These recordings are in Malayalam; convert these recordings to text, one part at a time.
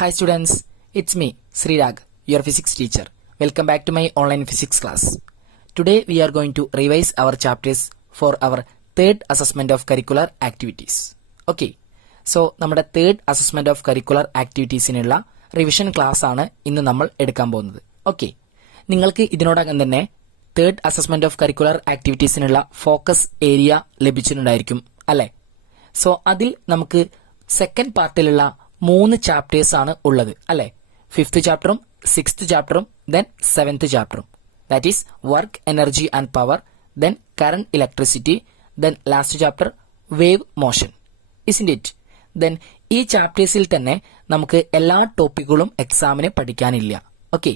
Hi students, it's me, Srirag, your physics teacher. Welcome back to my online physics class. Today we are going to revise our chapters for our third assessment of curricular activities. Okay, so നമ്മുടെ third assessment of curricular activitiesനുള്ള റിവിഷൻ ക്ലാസ് ആണ് ഇന്ന് നമ്മൾ എടുക്കാൻ പോകുന്നത്. ഓക്കെ, നിങ്ങൾക്ക് ഇതിനോടകം തന്നെ തേർഡ് അസസ്മെന്റ് ഓഫ് കരിക്കുലർ ആക്ടിവിറ്റീസിനുള്ള ഫോക്കസ് ഏരിയ ലഭിച്ചിട്ടുണ്ടായിരിക്കും അല്ലെ? സോ അതിൽ നമുക്ക് സെക്കൻഡ് പാർട്ടിലുള്ള 3 ചാപ്റ്റേഴ്സ് ആണ് ഉള്ളത് അല്ലെ? 5th ചാപ്റ്ററും 6th ചാപ്റ്ററും ദെൻ 7th ചാപ്റ്ററും. That is work, energy and power, then current, electricity, then last chapter wave motion. Isn't it? Then ഈ ചാപ്റ്റേഴ്സിൽ തന്നെ നമുക്ക് എല്ലാ ടോപ്പിക്കുകളും എക്സാമിന് പഠിക്കാനില്ല. ഓക്കെ,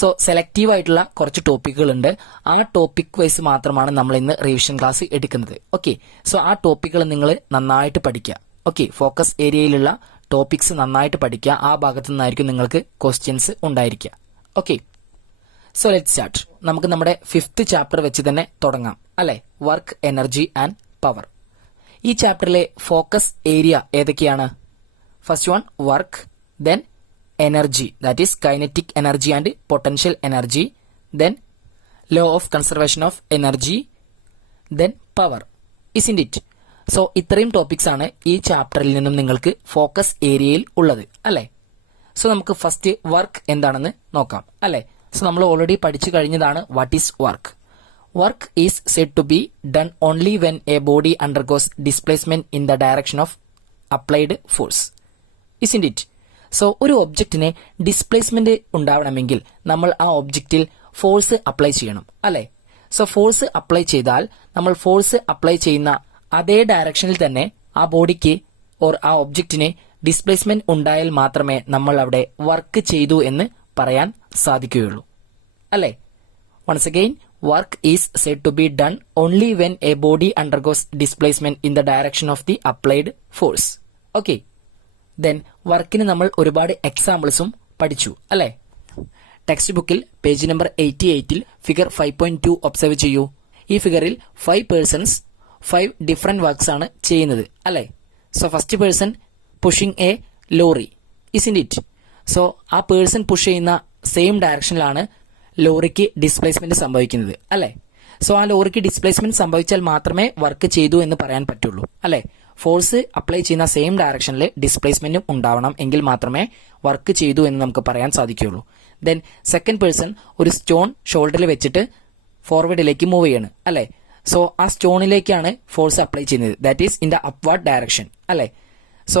സോ സെലക്റ്റീവ് ആയിട്ടുള്ള കുറച്ച് ടോപ്പിക്കുകൾ ഉണ്ട്. ആ ടോപ്പിക് വൈസ് മാത്രമാണ് നമ്മൾ ഇന്ന് റിവിഷൻ ക്ലാസ് എടുക്കുന്നത്. ഓക്കെ, സോ ആ ടോപ്പിക്കുകൾ നിങ്ങൾ നന്നായിട്ട് പഠിക്കുക. ഓക്കെ, ഫോക്കസ് ഏരിയയിലുള്ള ടോപ്പിക്സ് നന്നായിട്ട് പഠിക്കുക. ആ ഭാഗത്തു നിന്നായിരിക്കും നിങ്ങൾക്ക് ക്വസ്റ്റ്യൻസ് ഉണ്ടായിരിക്കുക. Okay, so let start. നമുക്ക് നമ്മുടെ 5th ചാപ്റ്റർ വെച്ച് തന്നെ തുടങ്ങാം അല്ലെ? Work, energy and power. ഈ ചാപ്റ്ററിലെ ഫോക്കസ് ഏരിയ ഏതൊക്കെയാണ്? First one work, then energy, that is kinetic energy and potential energy, then law of conservation of energy, then power. Isn't it? So ഇത്രയും ടോപ്പിക്സ് ആണ് ഈ ചാപ്റ്ററിൽ നിന്നും നിങ്ങൾക്ക് ഫോക്കസ് ഏരിയയിൽ ഉള്ളത് അല്ലെ? സോ നമുക്ക് ഫസ്റ്റ് വർക്ക് എന്താണെന്ന് നോക്കാം അല്ലെ? സോ നമ്മൾ ഓൾറെഡി പഠിച്ചു കഴിഞ്ഞതാണ് what is work. Work is said to be done only when a body undergoes displacement in the direction of applied force. Isn't it? So ഒരു ഒബ്ജക്റ്റിന് ഡിസ്പ്ലേസ്മെന്റ് ഉണ്ടാവണമെങ്കിൽ നമ്മൾ ആ ഒബ്ജക്റ്റിൽ ഫോഴ്സ് അപ്ലൈ ചെയ്യണം അല്ലെ? സോ ഫോഴ്സ് അപ്ലൈ ചെയ്താൽ നമ്മൾ ഫോഴ്സ് അപ്ലൈ ചെയ്യുന്ന അതേ ഡയറക്ഷനിൽ തന്നെ ആ ബോഡിക്ക് ഓർ ആ ഒബ്ജക്റ്റിന് ഡിസ്പ്ലേസ്മെന്റ് ഉണ്ടായാൽ മാത്രമേ നമ്മൾ അവിടെ വർക്ക് ചെയ്തു എന്ന് പറയാൻ സാധിക്കുകയുള്ളൂ അല്ലെ? Once again, work is said to be done only when a body undergoes displacement in the direction of the applied force. Okay, then വർക്കിന് നമ്മൾ ഒരുപാട് എക്സാമ്പിൾസും പഠിച്ചു അല്ലെ? ടെക്സ്റ്റ് ബുക്കിൽ പേജ് നമ്പർ 88-ൽ ഫിഗർ 5.2 ഒബ്സർവ് ചെയ്യൂ. ഈ ഫിഗറിൽ 5 പേഴ്സൺസ് 5 ഡിഫറെന്റ് വർക്ക്സ് ആണ് ചെയ്യുന്നത് അല്ലെ? So first person pushing a lorry. Isn't it? So ആ പേഴ്സൺ പുഷ് ചെയ്യുന്ന സെയിം ഡയറക്ഷനിലാണ് ലോറിക്ക് ഡിസ്പ്ലേസ്മെന്റ് സംഭവിക്കുന്നത് അല്ലെ? സോ ആ ലോറിക്ക് ഡിസ്പ്ലേസ്മെന്റ് സംഭവിച്ചാൽ മാത്രമേ വർക്ക് ചെയ്തു എന്ന് പറയാൻ പറ്റുള്ളൂ അല്ലെ? ഫോഴ്സ് അപ്ലൈ ചെയ്യുന്ന സെയിം ഡയറക്ഷനിൽ ഡിസ്പ്ലേസ്മെന്റും ഉണ്ടാവണം, എങ്കിൽ മാത്രമേ വർക്ക് ചെയ്തു എന്ന് നമുക്ക് പറയാൻ സാധിക്കുകയുള്ളൂ. ദെൻ സെക്കൻഡ് പേഴ്സൺ ഒരു സ്റ്റോൺ ഷോൾഡറിൽ വെച്ചിട്ട് ഫോർവേഡിലേക്ക് മൂവ് ചെയ്യാണ് അല്ലെ? സോ ആ സ്റ്റോണിലേക്കാണ് ഫോഴ്സ് അപ്ലൈ ചെയ്യുന്നത്, that is in the upward direction അല്ലെ? സോ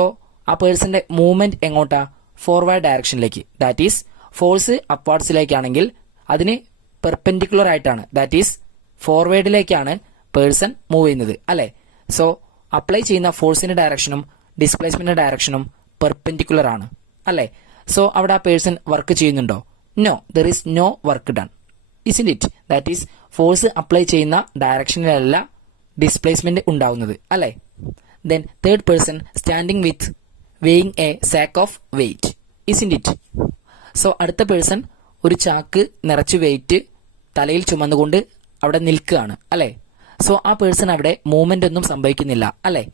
ആ പേഴ്സന്റെ മൂവ്മെന്റ് എങ്ങോട്ടാ? ഫോർവേഡ് ഡയറക്ഷനിലേക്ക്. ദാറ്റ് ഈസ് ഫോഴ്സ് അപ്വാർഡ്സിലേക്കാണെങ്കിൽ അതിന് പെർപെൻഡിക്കുലർ ആയിട്ടാണ്, ദാറ്റ് ഈസ് ഫോർവേഡിലേക്കാണ് പേഴ്സൺ മൂവ് ചെയ്യുന്നത് അല്ലെ? സോ അപ്ലൈ ചെയ്യുന്ന ഫോഴ്സിന്റെ ഡയറക്ഷനും ഡിസ്പ്ലേസ്മെന്റിന്റെ ഡയറക്ഷനും പെർപെൻഡിക്കുലർ ആണ് അല്ലെ? സോ അവിടെ ആ പേഴ്സൺ വർക്ക് ചെയ്യുന്നുണ്ടോ? No, there is no work done. Isn't it? That is force apply ചെയ്യുന്ന ഡയറക്ഷനിലല്ല ഡിസ്പ്ലേസ്മെന്റ് ഉണ്ടാവുന്നത് അല്ലെ? Then third person standing with weighing a sack of weight. Isn't it? So അടുത്ത പേഴ്സൺ ഒരു ചാക്ക് നിറച്ച് വെയിറ്റ് തലയിൽ ചുമന്നുകൊണ്ട് അവിടെ നിൽക്കുകയാണ് അല്ലെ? സോ ആ പേഴ്സൺ അവിടെ മൂവ്മെന്റ് ഒന്നും സംഭവിക്കുന്നില്ല അല്ലെ?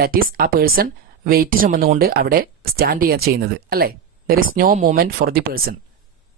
ദാറ്റ് ഈസ് ആ പേഴ്സൺ വെയിറ്റ് ചുമന്നുകൊണ്ട് അവിടെ സ്റ്റാൻഡ് ചെയ്യാൻ ചെയ്യുന്നത് അല്ലെ? There is no movement for the person.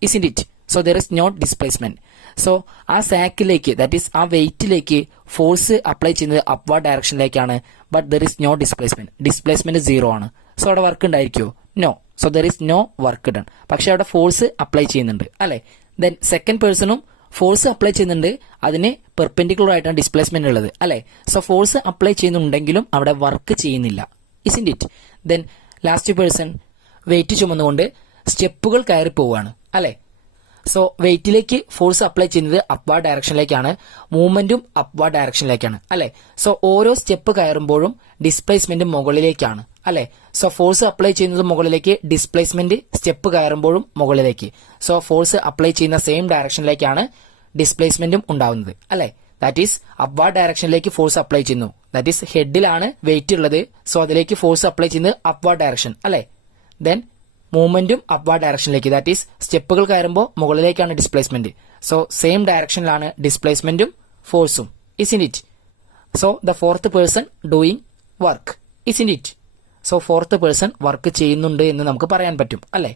Isn't it? So there is no displacement. So ആ സാക്കിലേക്ക്, ദാറ്റ് ഈസ് ആ വെയിറ്റിലേക്ക് ഫോഴ്സ് അപ്ലൈ ചെയ്യുന്നത് അപ്വാർഡ് ഡയറക്ഷനിലേക്കാണ്, but there is no displacement. Displacement 0 ആണ്. സോ അവിടെ വർക്ക് ഉണ്ടായിരിക്കുമോ? No. So there is no work done. പക്ഷെ അവിടെ ഫോഴ്സ് അപ്ലൈ ചെയ്യുന്നുണ്ട് അല്ലെ? ദെൻ സെക്കൻഡ് പേഴ്സണും ഫോഴ്സ് അപ്ലൈ ചെയ്യുന്നുണ്ട്, അതിന് പെർപെൻഡിക്കുലർ ആയിട്ടാണ് ഡിസ്പ്ലേസ്മെന്റ് ഉള്ളത് അല്ലെ? സോ ഫോഴ്സ് അപ്ലൈ ചെയ്യുന്നുണ്ടെങ്കിലും അവിടെ വർക്ക് ചെയ്യുന്നില്ല. Isn't it? Then last person weight ചുമന്നുകൊണ്ട് സ്റ്റെപ്പുകൾ കയറി പോവുകയാണ് അല്ലെ? സോ വെയിറ്റിലേക്ക് ഫോഴ്സ് അപ്ലൈ ചെയ്യുന്നത് അപ്വാർഡ് ഡയറക്ഷനിലേക്കാണ്, മൂവ്മെന്റും അപ്വാർഡ് ഡയറക്ഷനിലേക്കാണ് അല്ലെ? സോ ഓരോ സ്റ്റെപ്പ് കയറുമ്പോഴും ഡിസ്പ്ലേസ്മെന്റ് മുകളിലേക്കാണ് അല്ലെ? സോ ഫോഴ്സ് അപ്ലൈ ചെയ്യുന്നത് മുകളിലേക്ക്, ഡിസ്പ്ലേസ്മെന്റ് സ്റ്റെപ്പ് കയറുമ്പോഴും മുകളിലേക്ക്. സോ ഫോഴ്സ് അപ്ലൈ ചെയ്യുന്ന സെയിം ഡയറക്ഷനിലേക്കാണ് ഡിസ്പ്ലേസ്മെന്റും ഉണ്ടാവുന്നത് അല്ലെ? ദാറ്റ് ഈസ് അപ്വാർഡ് ഡയറക്ഷനിലേക്ക് ഫോഴ്സ് അപ്ലൈ ചെയ്യുന്നു, ദാറ്റ് ഈസ് ഹെഡിലാണ് വെയിറ്റ് ഉള്ളത്. സോ അതിലേക്ക് ഫോഴ്സ് അപ്ലൈ ചെയ്യുന്നത് അപ്വാർഡ് ഡയറക്ഷൻ അല്ലെ? ദെൻ മൂവ്മെന്റും അപ്വാർഡ് ഡയറക്ഷനിലേക്ക്, ദാറ്റ് ഈസ് സ്റ്റെപ്പുകൾ കയറുമ്പോൾ മുകളിലേക്കാണ് ഡിസ്പ്ലേസ്മെന്റ്. സോ സെയിം ഡയറക്ഷനിലാണ് ഡിസ്പ്ലേസ്മെന്റും ഫോഴ്സും. Isn't it? So the fourth person doing work. Isn't it? So fourth person work ചെയ്യുന്നുണ്ട് എന്ന് നമുക്ക് പറയാൻ പറ്റും അല്ലേ.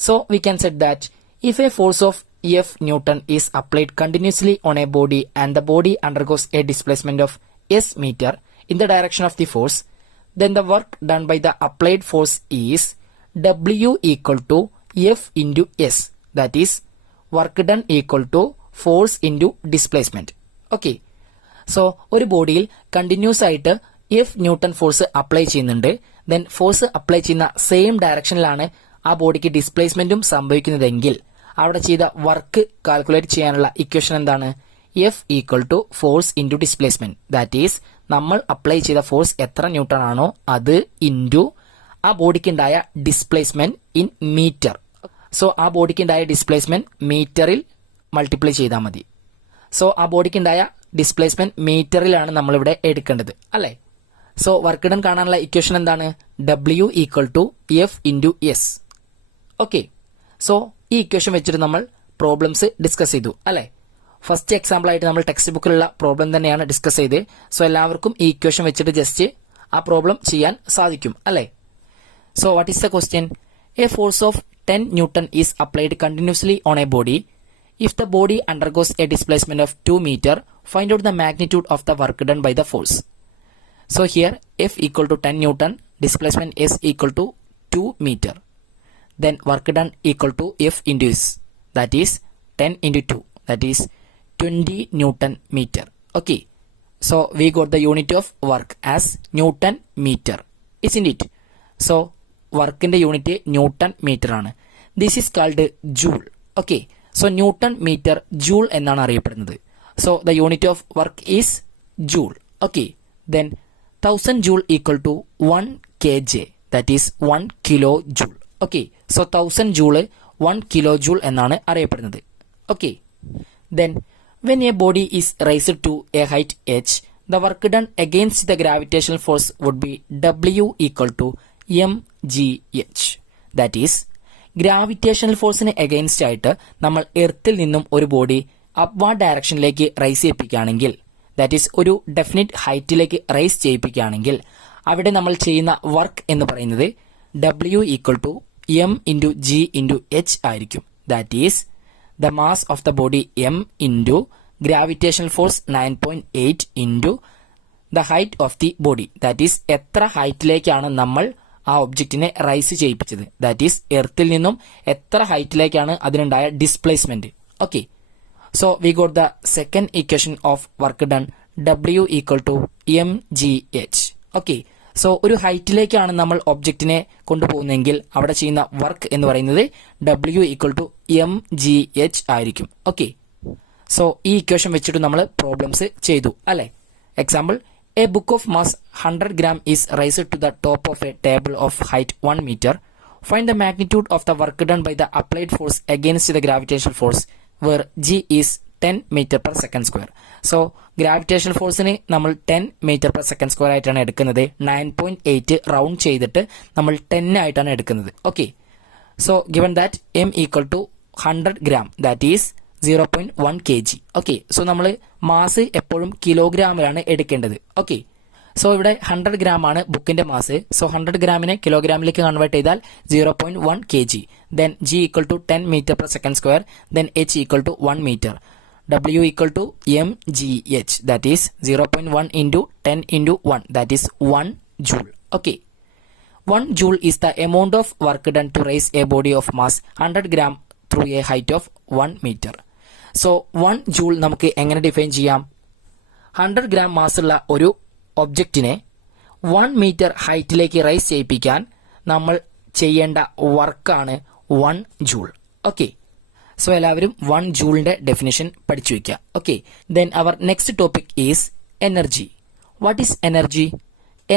So we can set that if A force of F Newton is applied continuously on a body and the body undergoes a displacement of S meter in the direction of the force, then the work done by the applied force is W equal to F into S. That is, work done equal to force into displacement. Okay. So ഒരു ബോഡിയിൽ കണ്ടിന്യൂസ് ആയിട്ട് എഫ് ന്യൂട്ടൺ ഫോഴ്സ് അപ്ലൈ ചെയ്യുന്നുണ്ട്. ദെൻ ഫോഴ്സ് അപ്ലൈ ചെയ്യുന്ന സെയിം ഡയറക്ഷനിലാണ് ആ ബോഡിക്ക് ഡിസ്പ്ലേസ്മെന്റും സംഭവിക്കുന്നതെങ്കിൽ അവിടെ ചെയ്ത വർക്ക് കാൽക്കുലേറ്റ് ചെയ്യാനുള്ള ഇക്വേഷൻ എന്താണ്? F equal to force into displacement. That is നമ്മൾ അപ്ലൈ ചെയ്ത ഫോഴ്സ് എത്ര ന്യൂട്ടൺ ആണോ അത് ഇൻറ്റു ആ ബോഡിക്ക് ഉണ്ടായ ഡിസ്പ്ലേസ്മെന്റ് ഇൻ മീറ്റർ. സോ ആ ബോഡിക്ക് ഉണ്ടായ ഡിസ്പ്ലേസ്മെന്റ് മീറ്ററിൽ മൾട്ടിപ്ലൈ ചെയ്താൽ മതി. സോ ആ ബോഡിക്ക് ഉണ്ടായ ഡിസ്പ്ലേസ്മെന്റ് മീറ്ററിലാണ് നമ്മളിവിടെ എടുക്കേണ്ടത് അല്ലേ. സോ വർക്ക് ഡൺ കാണാനുള്ള ഇക്വേഷൻ എന്താണ്? W equal to F into S. Okay. So ഈ ഇക്വേഷൻ വെച്ചിട്ട് നമ്മൾ പ്രോബ്ലംസ് ഡിസ്കസ് ചെയ്തു അല്ലേ. ഫസ്റ്റ് എക്സാമ്പിൾ ആയിട്ട് നമ്മൾ ടെക്സ്റ്റ് ബുക്കിലുള്ള പ്രോബ്ലം തന്നെയാണ് ഡിസ്കസ് ചെയ്ത്. സോ എല്ലാവർക്കും ഈ ഇക്വേഷൻ വെച്ചിട്ട് ജസ്റ്റ് ആ പ്രോബ്ലം ചെയ്യാൻ സാധിക്കും അല്ലേ. So what is the question? A force of 10 Newton is applied continuously on a body. If the body undergoes a displacement of 2 meter, find out the magnitude of the work done by the force. So here F equal to 10 Newton, displacement S equal to 2 meter. Then work done equal to F into S, that is 10 into 2, that is 20 Newton meter. Okay. So we got the unit of work as Newton meter, isn't it? So work in the unit Newton meter ആണ്. This is called joule. Okay. So Newton meter joule എന്നാണ് അറിയപ്പെടുന്നത്. So the unit of work is joule. Okay. Then 1000 joule equal to 1 kJ, that is 1 kilojoule. Okay. So 1000 joule 1 kilojoule എന്നാണ് അറിയപ്പെടുന്നത്. Okay. Then when a body is raised to a height h, the work done against the gravitational force would be W equal to mgh. That is, gravitational ഫോഴ്സിന് എഗെയിൻസ്റ്റ് ആയിട്ട് നമ്മൾ എർത്തിൽ നിന്നും ഒരു ബോഡി അപ്വാർഡ് ഡയറക്ഷനിലേക്ക് റൈസ് ചെയ്യിപ്പിക്കുകയാണെങ്കിൽ, ദാറ്റ് ഈസ് ഒരു ഡെഫിനിറ്റ് ഹൈറ്റിലേക്ക് റൈസ് ചെയ്യിപ്പിക്കുകയാണെങ്കിൽ അവിടെ നമ്മൾ ചെയ്യുന്ന വർക്ക് എന്ന് പറയുന്നത് W equal to M into G into H ആയിരിക്കും. That is the mass of the body M into gravitational force 9.8 into the height of the body. That is എത്ര ഹൈറ്റിലേക്കാണ് നമ്മൾ ആ ഒബ്ജക്റ്റിനെ റൈസ് ചെയ്യിപ്പിച്ചത്, ദാറ്റ് ഈസ് എർത്തിൽ നിന്നും എത്ര ഹൈറ്റിലേക്കാണ് അതിനുണ്ടായ displacement. Okay. So we got the second equation of work done W equal to mgh. Okay. So ഒരു ഹൈറ്റിലേക്കാണ് നമ്മൾ ഒബ്ജക്റ്റിനെ കൊണ്ടുപോകുന്നതെങ്കിൽ അവിടെ ചെയ്യുന്ന വർക്ക് എന്ന് പറയുന്നത് W ഈക്വൽ ടു mgh ആയിരിക്കും. ഓക്കെ. സോ ഈ ഇക്വേഷൻ വെച്ചിട്ട് നമ്മൾ പ്രോബ്ലംസ് ചെയ്തു അല്ലെ. Example, a book of mass 100 gram is raised to the top of a table of height 1 meter. Find the magnitude of the work done by the applied force against the gravitational force where G is 10 meter per second square. So gravitational force-നെ നമ്മൾ 10 meter per second square ആയിട്ടാണ് എടുക്കുന്നത്. 9.8 റൗണ്ട് ചെയ്തിട്ട് നമ്മൾ 10 ആയിട്ടാണ് എടുക്കുന്നത്. Okay. So given that m equal to 100 gram, that is 0.1 kg. Okay. So നമ്മൾ മാസ് എപ്പോഴും കിലോഗ്രാമിലാണ് എടുക്കേണ്ടത്. ഓക്കെ. സോ ഇവിടെ 100 ഗ്രാം ആണ് ബുക്കിന്റെ മാസ്. സോ 100 ഗ്രാമിനെ കിലോഗ്രാമിലേക്ക് കൺവേർട്ട് ചെയ്താൽ 0.1 kg. Then G equal to 10 metre per second square. Then H equal to 1 metre. W equal to mgh, that is 0.1 into 10 into 1, that is 1 joule. Okay. 1 joule is the amount of work done to raise a body of mass 100 gram through a height of 1 meter. So 1 joule നമുക്ക് എങ്ങനെ ഡിഫൈൻ ചെയ്യാം? 100 ഗ്രാം മാസുള്ള ഒരു ഒബ്ജക്റ്റിനെ 1 മീറ്റർ ഹൈറ്റിലേക്ക് റൈസ് ചെയ്യിപ്പിക്കാൻ നമ്മൾ ചെയ്യേണ്ട വർക്കാണ് 1 ജൂൾ. ഓക്കെ. സോ എല്ലാവരും 1 ജൂളിന്റെ ഡെഫിനിഷൻ പഠിച്ചു വയ്ക്കുക. Okay. Then our next topic is energy. What is energy?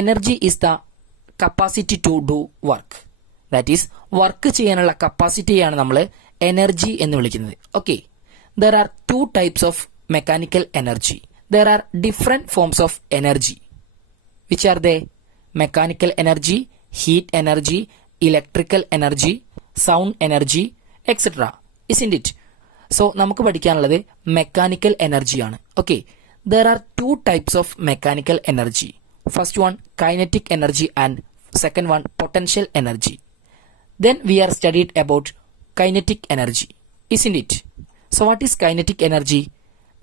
Energy is the capacity to do work. That is work ചെയ്യാനുള്ള കപ്പാസിറ്റിയാണ് നമ്മൾ എനർജി എന്ന് വിളിക്കുന്നത്. Okay. There are two types of mechanical energy. There are different forms of energy. Which are they? Mechanical energy, heat energy, electrical energy, sound energy, etc. Isn't it? So നമുക്ക് പഠിക്കാനുള്ളത് മെക്കാനിക്കൽ എനർജി ആണ്. Okay. There are two types of mechanical energy. First one, kinetic energy and second one potential energy. Then we are studied about kinetic energy, isn't it? So what is kinetic energy?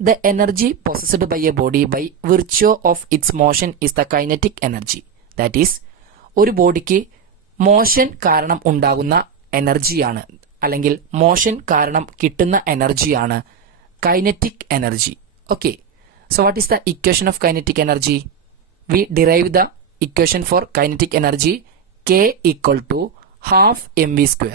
The energy possessed by a body by virtue of its motion is the kinetic energy. That is, ഒരു ബോഡിക്ക് മോഷൻ കാരണം ഉണ്ടാകുന്ന എനർജിയാണ് അല്ലെങ്കിൽ മോഷൻ കാരണം കിട്ടുന്ന എനർജിയാണ് kinetic energy. Okay, so what is the equation of kinetic energy? We derive the equation for kinetic energy K equal to half mv²,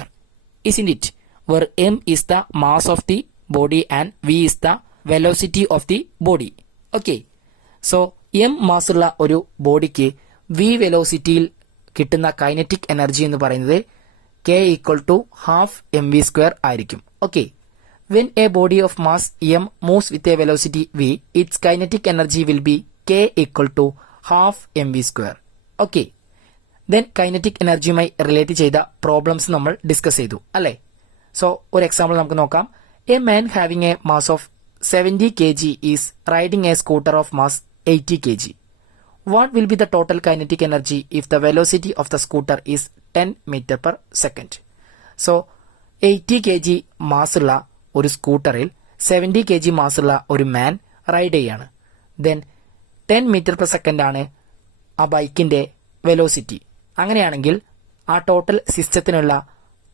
isn't it? Where m is the mass of the body and v is the velocity of the body. Okay, so m mass ഉള്ള ഒരു ബോഡിക്ക് v വെലോസിറ്റിയിൽ കിട്ടുന്ന കൈനറ്റിക് എനർജി എന്ന് പറയുന്നത് K equal to half mv² ആയിരിക്കും. Okay, when a body of mass m moves with a velocity v, its kinetic energy will be K equal to half mv². Okay, then kinetic എനർജിയുമായി റിലേറ്റ് ചെയ്ത പ്രോബ്ലംസ് നമ്മൾ ഡിസ്കസ് ചെയ്തു അല്ലേ? സോ ഒരു എക്സാമ്പിൾ നമുക്ക് നോക്കാം. A man having a mass of 70 kg is riding a scooter of mass 80 kg. What will be the total kinetic energy if the velocity of the scooter is 10 meter/second? So 80 kg മാസുള്ള ഒരു സ്കൂട്ടറിൽ 70 kg മാസുള്ള ഒരു മാൻ റൈഡ് ചെയ്യാണ്. ദെൻ 10 meter/second ആണ് ആ ബൈക്കിന്റെ വെലോസിറ്റി. അങ്ങനെയാണെങ്കിൽ ആ ടോട്ടൽ സിസ്റ്റത്തിനുള്ള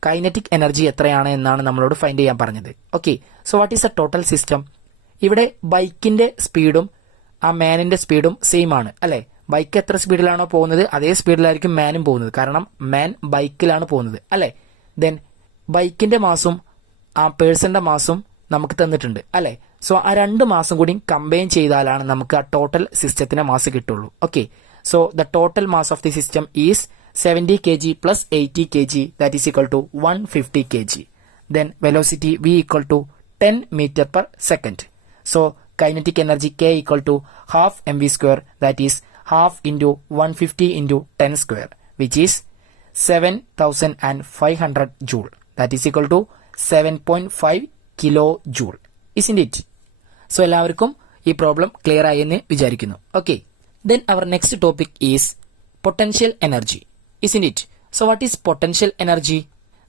കൈനറ്റിക് എനർജി എത്രയാണ് എന്നാണ് നമ്മളോട് ഫൈൻഡ് ചെയ്യാൻ പറഞ്ഞത്. Okay, so what is A total system? ഇവിടെ ബൈക്കിന്റെ സ്പീഡും ആ മാനിന്റെ സ്പീഡും സെയിം ആണ് അല്ലെ? ബൈക്ക് എത്ര സ്പീഡിലാണോ പോകുന്നത് അതേ സ്പീഡിലായിരിക്കും മാനും പോകുന്നത്, കാരണം മാൻ ബൈക്കിലാണ് പോകുന്നത് അല്ലെ? ദെൻ ബൈക്കിന്റെ മാസും ആ പേഴ്സന്റെ മാസും നമുക്ക് തന്നിട്ടുണ്ട് അല്ലെ? സോ ആ രണ്ട് മാസം കൂടി കമ്പൈൻ ചെയ്താലാണ് നമുക്ക് ആ ടോട്ടൽ സിസ്റ്റത്തിന്റെ മാസ് കിട്ടുള്ളൂ. Okay, so the total mass of the system is 70 kg plus 80 kg, that is equal to 150 kg. Then velocity v equal to 10 meter/second. So kinetic energy K equal to half mv², that is half into 150 into 10 square, which is 7500 joule. That is equal to 7.5 kilojoule, isn't it? So എല്ലാവർക്കും ഈ പ്രോബ്ലം ക്ലിയർ ആയി എന്ന് വിചാരിക്കുന്നു. Okay, then our next topic is potential energy, isn't it? So what is potential energy?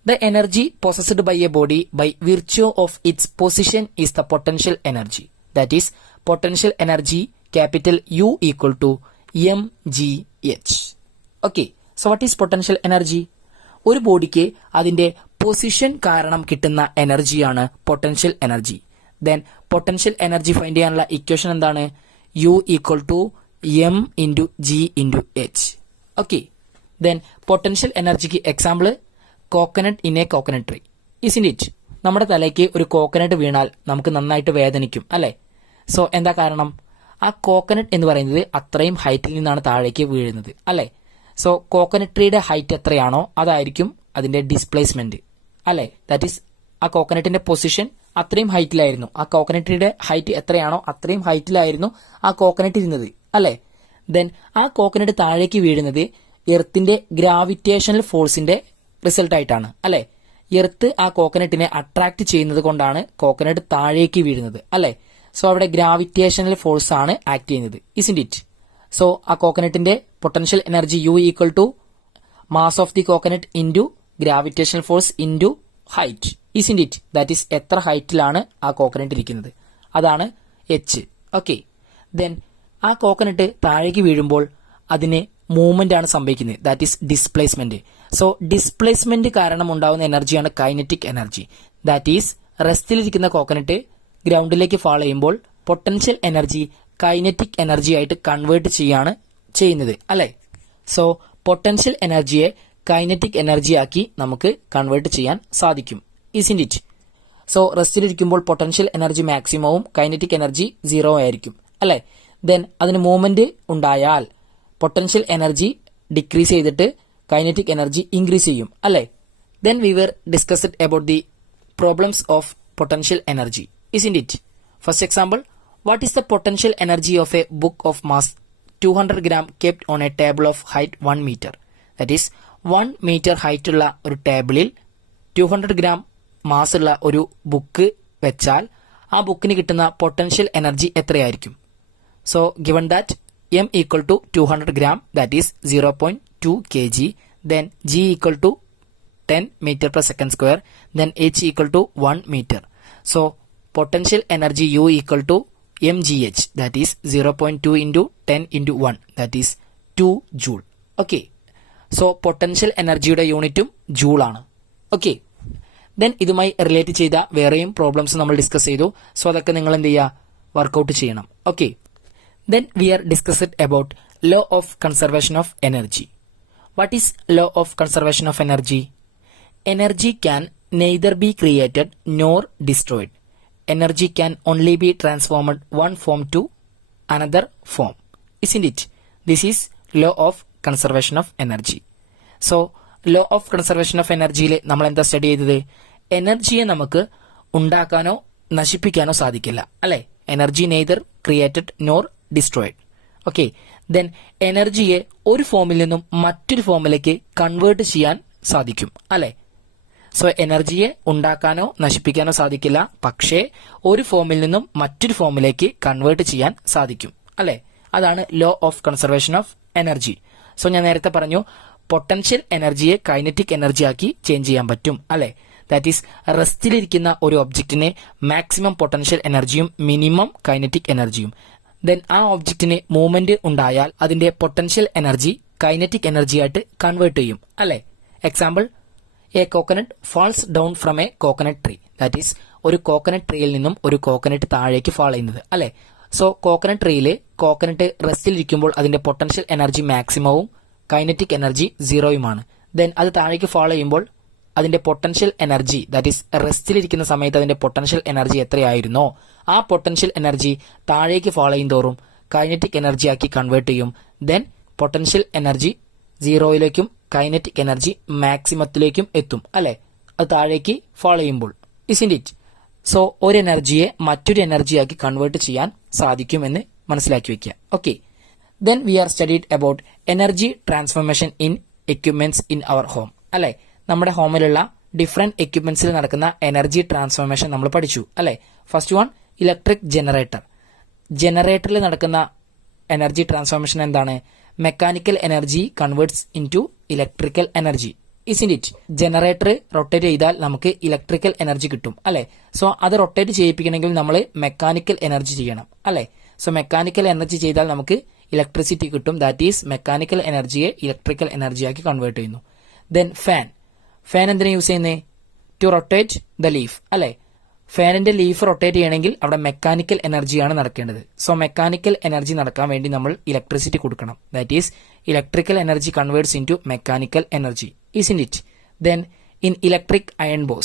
The energy possessed by a body by virtue of its position is the potential energy. That is potential energy capital U equal to mgh. Okay, so what is potential energy? ഒരു ബോഡിക്ക് അതിന്റെ പൊസിഷൻ കാരണം കിട്ടുന്ന എനർജിയാണ് potential energy. Then potential energy find ചെയ്യാനുള്ള ഇക്വേഷൻ എന്താണ്? U equal to m into g into h. Okay, then potential energyക്ക് example coconut in a coconut tree, isn't it? നമ്മുടെ തലയ്ക്ക് ഒരു കോക്കനട്ട് വീണാൽ നമുക്ക് നന്നായിട്ട് വേദനിക്കും അല്ലെ? സോ എന്താ കാരണം? ആ കോക്കനട്ട് എന്ന് പറയുന്നത് അത്രയും ഹൈറ്റിൽ നിന്നാണ് താഴേക്ക് വീഴുന്നത് അല്ലെ? സോ കോക്കനട്ട് ട്രീയുടെ ഹൈറ്റ് എത്രയാണോ അതായിരിക്കും അതിന്റെ ഡിസ്പ്ലേസ്മെന്റ് അല്ലെ? ദാറ്റ് ഈസ് ആ കോക്കനട്ടിന്റെ പൊസിഷൻ അത്രയും ഹൈറ്റിലായിരുന്നു. ആ കോക്കനട്ട് ട്രീയുടെ ഹൈറ്റ് എത്രയാണോ അത്രയും ഹൈറ്റിലായിരുന്നു ആ കോക്കനട്ട് ഇരുന്നത് അല്ലെ? ദെൻ ആ കോക്കനട്ട് താഴേക്ക് വീഴുന്നത് എർത്തിന്റെ ഗ്രാവിറ്റേഷണൽ ഫോഴ്സിന്റെ റിസൾട്ട് ആയിട്ടാണ് അല്ലെ? എർത്ത് ആ കോക്കനട്ടിനെ അട്രാക്ട് ചെയ്യുന്നത് കൊണ്ടാണ് കോക്കനട്ട് താഴേക്ക് വീഴുന്നത് അല്ലെ? സോ അവിടെ ഗ്രാവിറ്റേഷണൽ ഫോഴ്സ് ആണ് ആക്ട് ചെയ്യുന്നത്, isn't it? സോ ആ കോക്കനട്ടിന്റെ potential energy U equal to mass of the coconut into gravitational force into height, isn't it? That is എത്ര ഹൈറ്റിലാണ് ആ കോക്കനട്ട് ഇരിക്കുന്നത്, അതാണ് H. ഓക്കെ, ദെൻ ആ കോക്കനട്ട് താഴേക്ക് വീഴുമ്പോൾ അതിന് മൂവ്മെന്റ് ആണ് സംഭവിക്കുന്നത്, that is displacement. So displacement കാരണം ഉണ്ടാകുന്ന എനർജിയാണ് കൈനറ്റിക് എനർജി. ദാറ്റ് ഈസ് റെസ്റ്റിലിരിക്കുന്ന കോക്കനട്ട് ഗ്രൗണ്ടിലേക്ക് ഫാൾ ചെയ്യുമ്പോൾ പൊട്ടൻഷ്യൽ എനർജി കൈനറ്റിക് എനർജി ആയിട്ട് കൺവേർട്ട് ചെയ്യാണ് ചെയ്യുന്നത് അല്ലെ? സോ പൊട്ടൻഷ്യൽ എനർജിയെ കൈനറ്റിക് എനർജി ആക്കി നമുക്ക് കൺവേർട്ട് ചെയ്യാൻ സാധിക്കും, isn't it? സോ റെസ്റ്റിലിരിക്കുമ്പോൾ പൊട്ടൻഷ്യൽ എനർജി മാക്സിമവും കൈനറ്റിക് എനർജി 0 ആയിരിക്കും അല്ലെ? ദെൻ അതിന് മൂവ്മെന്റ് ഉണ്ടായാൽ പൊട്ടൻഷ്യൽ എനർജി ഡിക്രീസ് ചെയ്തിട്ട് കൈനറ്റിക് എനർജി ഇൻക്രീസ് ചെയ്യും അല്ലെ? Then we were discussed about the problems of potential energy, isn't it? First example, what is the potential energy of a book of mass 200 gram kept on a table of height 1 meter? That is 1 meter height ഉള്ള ഒരു ടേബിളിൽ 200 gram മാസ് ഉള്ള ഒരു ബുക്ക് വെച്ചാൽ ആ ബുക്കിന് കിട്ടുന്ന പൊട്ടൻഷ്യൽ എനർജി എത്രയായിരിക്കും? So given that m equal to 200 gram, that is 2 kg, then G equal to 10 meter per second square, then H equal to 1 meter. So potential energy U equal to mgh, that is 0.2 into 10 into 1, that is 2 joule. Okay, so potential energyയുടെ യൂണിറ്റും ജൂൾ ആണ്. ഓക്കെ, ദെൻ ഇതുമായി റിലേറ്റ് ചെയ്ത വേറെയും പ്രോബ്ലംസ് നമ്മൾ ഡിസ്കസ് ചെയ്തു. സോ അതൊക്കെ നിങ്ങൾ എന്ത് ചെയ്യുക, വർക്കൗട്ട് ചെയ്യണം. Okay, then we R discussed about law of conservation of energy. What is law of conservation of energy? Energy can neither be created nor destroyed. Energy can only be transformed one form to another form, isn't it? This is law of conservation of energy. So law of conservation of energy യിൽ നമ്മൾ എന്താ സ്റ്റഡി ചെയ്തത്? എനർജിയെ നമുക്ക് ഉണ്ടാക്കാനോ നശിപ്പിക്കാനോ സാധിക്കില്ല, അല്ലെ? Energy neither created nor destroyed. Okay, then എനർജിയെ ഒരു ഫോമിൽ നിന്നും മറ്റൊരു ഫോമിലേക്ക് കൺവേർട്ട് ചെയ്യാൻ സാധിക്കും, അല്ലെ? സോ എനർജിയെ ഉണ്ടാക്കാനോ നശിപ്പിക്കാനോ സാധിക്കില്ല, പക്ഷേ ഒരു ഫോമിൽ നിന്നും മറ്റൊരു ഫോമിലേക്ക് കൺവേർട്ട് ചെയ്യാൻ സാധിക്കും, അല്ലെ? അതാണ് law of conservation of energy. So ഞാൻ നേരത്തെ പറഞ്ഞു, പൊട്ടൻഷ്യൽ എനർജിയെ കൈനറ്റിക് എനർജി ആക്കി ചേഞ്ച് ചെയ്യാൻ പറ്റും, അല്ലെ? ദാറ്റ് ഈസ് റെസ്റ്റിലിരിക്കുന്ന ഒരു ഒബ്ജക്റ്റിന് മാക്സിമം പൊട്ടൻഷ്യൽ എനർജിയും മിനിമം കൈനറ്റിക് എനർജിയും. ദെൻ ആ ഒബ്ജക്റ്റിന് മൂവ്മെന്റ് ഉണ്ടായാൽ അതിന്റെ പൊട്ടൻഷ്യൽ എനർജി കൈനറ്റിക് എനർജി ആയിട്ട് കൺവേർട്ട് ചെയ്യും, അല്ലെ? Example, A coconut false down from A coconut tree. That is ഒരു കോക്കനട്ട് ട്രീയിൽ നിന്നും ഒരു കോക്കനട്ട് താഴേക്ക് ഫാൾ ചെയ്യുന്നത്, അല്ലെ? സോ കോക്കനട്ട് ട്രീയിൽ കോക്കനട്ട് റെസ്റ്റിലിരിക്കുമ്പോൾ അതിന്റെ പൊട്ടൻഷ്യൽ എനർജി മാക്സിമവും കൈനറ്റിക് എനർജി സീറോയുമാണ്. ദെൻ അത് താഴേക്ക് ഫാൾ ചെയ്യുമ്പോൾ അതിന്റെ പൊട്ടൻഷ്യൽ എനർജി, ദാറ്റ് ഈസ് റെസ്റ്റിലിരിക്കുന്ന സമയത്ത് അതിന്റെ പൊട്ടൻഷ്യൽ എനർജി എത്രയായിരുന്നോ ആ പൊട്ടൻഷ്യൽ എനർജി താഴേക്ക് ഫാൾ ചെയ്യും തോറും കൈനറ്റിക് എനർജി ആക്കി കൺവേർട്ട് ചെയ്യും. ദെൻ പൊട്ടൻഷ്യൽ എനർജി സീറോയിലേക്കും കൈനറ്റിക് എനർജി മാക്സിമത്തിലേക്കും എത്തും, അല്ലെ? അത് താഴേക്ക് ഫാൾ ചെയ്യുമ്പോൾ, ഇസിന്റ് ഇറ്റ്? സോ ഒരു എനർജിയെ മറ്റൊരു എനർജിയാക്കി കൺവേർട്ട് ചെയ്യാൻ സാധിക്കുമെന്ന് മനസ്സിലാക്കി വെക്കുക. Okay, then we are studied about energy transformation in equipments in our home, അല്ലെ? നമ്മുടെ ഹോമിലുള്ള ഡിഫറെന്റ് എക്യുപ്മെന്റ്സിൽ നടക്കുന്ന എനർജി ട്രാൻസ്ഫോർമേഷൻ നമ്മൾ പഠിച്ചു, അല്ലെ? First one, electric generator. ജനറേറ്ററിൽ നടക്കുന്ന എനർജി ട്രാൻസ്ഫോർമേഷൻ എന്താണ്? Mechanical energy converts into electrical energy, isn't it? Generator rotate ചെയ്താൽ നമുക്ക് ഇലക്ട്രിക്കൽ എനർജി കിട്ടും, അല്ലെ? സോ അത് റൊട്ടേറ്റ് ചെയ്യിപ്പിക്കണമെങ്കിൽ നമ്മൾ മെക്കാനിക്കൽ എനർജി ചെയ്യണം, അല്ലെ? സോ മെക്കാനിക്കൽ എനർജി ചെയ്താൽ നമുക്ക് ഇലക്ട്രിസിറ്റി കിട്ടും. ദാറ്റ് ഈസ് മെക്കാനിക്കൽ എനർജിയെ ഇലക്ട്രിക്കൽ എനർജിയാക്കി കൺവേർട്ട് ചെയ്യുന്നു. Then fan. ഫാൻ എന്തിനാ യൂസ് ചെയ്യുന്നത്? ടു റൊട്ടേറ്റ് ദ ലീഫ്, അല്ലെ? ഫാനിന്റെ ലീഫ് റൊട്ടേറ്റ് ചെയ്യണമെങ്കിൽ അവിടെ മെക്കാനിക്കൽ എനർജിയാണ് നടക്കേണ്ടത്. സോ മെക്കാനിക്കൽ എനർജി നടക്കാൻ വേണ്ടി നമ്മൾ ഇലക്ട്രിസിറ്റി കൊടുക്കണം. That is electrical energy converts into mechanical energy, isn't it? Then in electric iron box.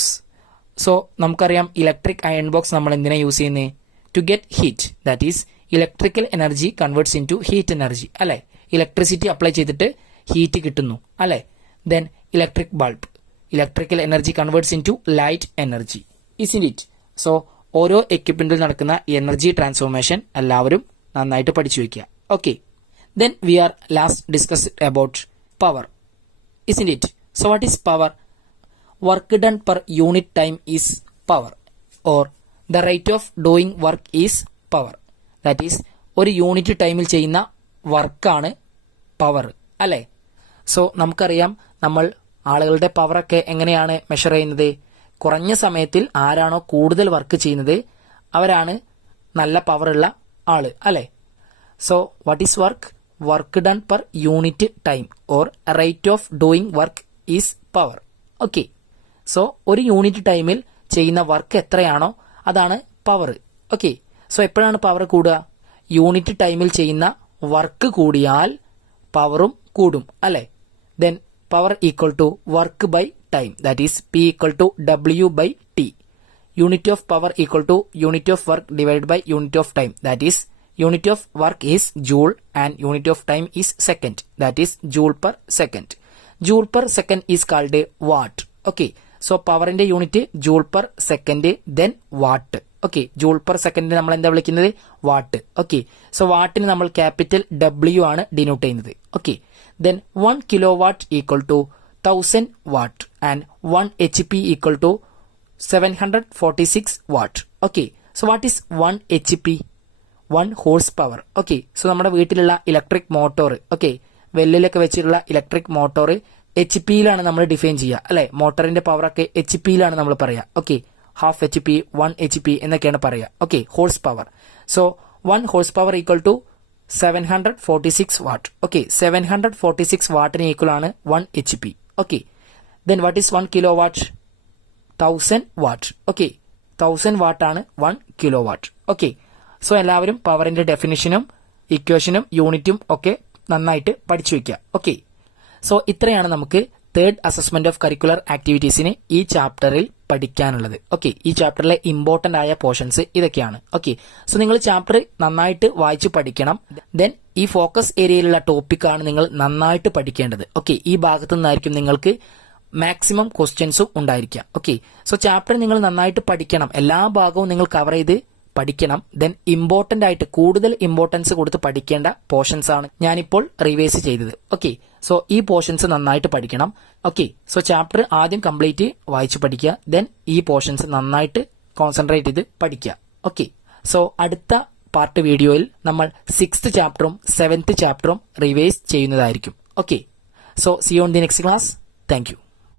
So നമുക്കറിയാം ഇലക്ട്രിക് അയൺ ബോക്സ് നമ്മൾ എന്തിനാ യൂസ് ചെയ്യുന്നത്? To get heat. That is electrical energy converts into heat energy, അല്ലെ? ഇലക്ട്രിസിറ്റി അപ്ലൈ ചെയ്തിട്ട് ഹീറ്റ് കിട്ടുന്നു, അല്ലെ? Then electric bulb. Electrical energy converts into light energy, isn't it? So ഓരോ എക്യുപ്മെന്റിൽ നടക്കുന്ന എനർജി ട്രാൻസ്ഫോർമേഷൻ എല്ലാവരും നന്നായിട്ട് പഠിച്ചു വെക്കുക. Okay, then we R last discuss about power, isn't it? So what is power? Work done per unit time is power, or the rate of doing work is power. That is ഒരു യൂണിറ്റ് ടൈമിൽ ചെയ്യുന്ന വർക്കാണ് പവർ, അല്ലെ? സോ നമുക്കറിയാം നമ്മൾ ആളുകളുടെ പവറൊക്കെ എങ്ങനെയാണ് മെഷർ ചെയ്യുന്നത്? കുറഞ്ഞ സമയത്തിൽ ആരാണോ കൂടുതൽ വർക്ക് ചെയ്യുന്നത് അവരാണ് നല്ല പവറുള്ള ആള്, അല്ലെ? So what is work? Work done per unit time or rate of doing work is power. Okay, so ഒരു യൂണിറ്റ് ടൈമിൽ ചെയ്യുന്ന വർക്ക് എത്രയാണോ അതാണ് പവർ. ഓക്കെ, സോ എപ്പോഴാണ് പവർ കൂടുക? യൂണിറ്റ് ടൈമിൽ ചെയ്യുന്ന വർക്ക് കൂടിയാൽ പവറും കൂടും, അല്ലെ? Then power equal to work by time, that is P equal to W by T. Unit of power equal to unit of work divide by unit of time, that is unit of work is joule and unit of time is second, that is joule per second. Joule per second is called watt. Okay, so power ന്റെ unit joule per second, then watt. Okay, joule per second നമ്മൾ എന്താ വിളിക്കുന്നത്? വാട്ട്. Okay, so വാട്ടിന് നമ്മൾ ക്യാപിറ്റൽ W ആണ് ഡിനോട്ട് ചെയ്യുന്നത്. Okay, then 1 kilowatt equal to 1000 watt and 1 HP equal to 746 watt. Okay, so what is 1 HP? 1 horse power. Okay, so നമ്മുടെ വീട്ടിലുള്ള ഇലക്ട്രിക് മോട്ടോർ, ഓക്കെ, വെല്ലിലൊക്കെ വെച്ചിട്ടുള്ള ഇലക്ട്രിക് മോട്ടോർ HP-യിലാണ് നമ്മൾ ഡിഫൈൻ ചെയ്യുക അല്ലെ. മോട്ടറിന്റെ പവറൊക്കെ HP-യിലാണ് നമ്മൾ പറയുക. ഓക്കെ, ഹാഫ് HP, 1 HP എന്നൊക്കെയാണ് പറയുക. Okay, horse power. So 1 horse power equal to 746 watt. Okay, 746 വാട്ടിന് ഈക്വൽ ആണ് 1 HP. Okay, then what is 1 kilo watt? 1000 watt. Okay, 1000 watt ആണ് 1 കിലോ വാട്ട്. ഓക്കെ, സോ എല്ലാവരും പവറിന്റെ ഡെഫിനിഷനും ഇക്വേഷനും യൂണിറ്റും ഒക്കെ നന്നായിട്ട് പഠിച്ചു വെക്കുക. ഓക്കെ, സോ ഇത്രയാണ് നമുക്ക് തേർഡ് അസസ്മെന്റ് ഓഫ് കരിക്കുലർ ആക്ടിവിറ്റീസിന് ഈ ചാപ്റ്ററിൽ പഠിക്കാനുള്ളത്. ഓക്കെ, ഈ ചാപ്റ്ററിലെ ഇമ്പോർട്ടന്റ് ആയ പോർഷൻസ് ഇതൊക്കെയാണ്. ഓക്കെ, സോ നിങ്ങൾ ചാപ്റ്റർ നന്നായിട്ട് വായിച്ച് പഠിക്കണം. ദെൻ ഈ ഫോക്കസ് ഏരിയയിലുള്ള ടോപ്പിക്കാണ് നിങ്ങൾ നന്നായിട്ട് പഠിക്കേണ്ടത്. ഓക്കെ, ഈ ഭാഗത്തു നിന്നായിരിക്കും നിങ്ങൾക്ക് മാക്സിമം ക്വസ്റ്റ്യൻസും ഉണ്ടായിരിക്കാം. ഓക്കെ, സോ ചാപ്റ്റർ നിങ്ങൾ നന്നായിട്ട് പഠിക്കണം. എല്ലാ ഭാഗവും നിങ്ങൾ കവർ ചെയ്ത് പഠിക്കണം. ദെൻ ഇമ്പോർട്ടന്റ് ആയിട്ട് കൂടുതൽ ഇമ്പോർട്ടൻസ് കൊടുത്ത് പഠിക്കേണ്ട പോർഷൻസ് ആണ് ഞാനിപ്പോൾ റിവൈസ് ചെയ്തത്. ഓക്കെ, സോ ഈ പോർഷൻസ് നന്നായിട്ട് പഠിക്കണം. ഓക്കെ, സോ ചാപ്റ്റർ ആദ്യം കംപ്ലീറ്റ് വായിച്ച് പഠിക്കുക. ദെൻ ഈ പോർഷൻസ് നന്നായിട്ട് കോൺസെൻട്രേറ്റ് ചെയ്ത് പഠിക്കുക. ഓക്കെ, സോ അടുത്ത പാർട്ട് വീഡിയോയിൽ നമ്മൾ 6th ചാപ്റ്ററും 7th ചാപ്റ്ററും റിവൈസ് ചെയ്യുന്നതായിരിക്കും. Okay, so C you on the next class. Thank you.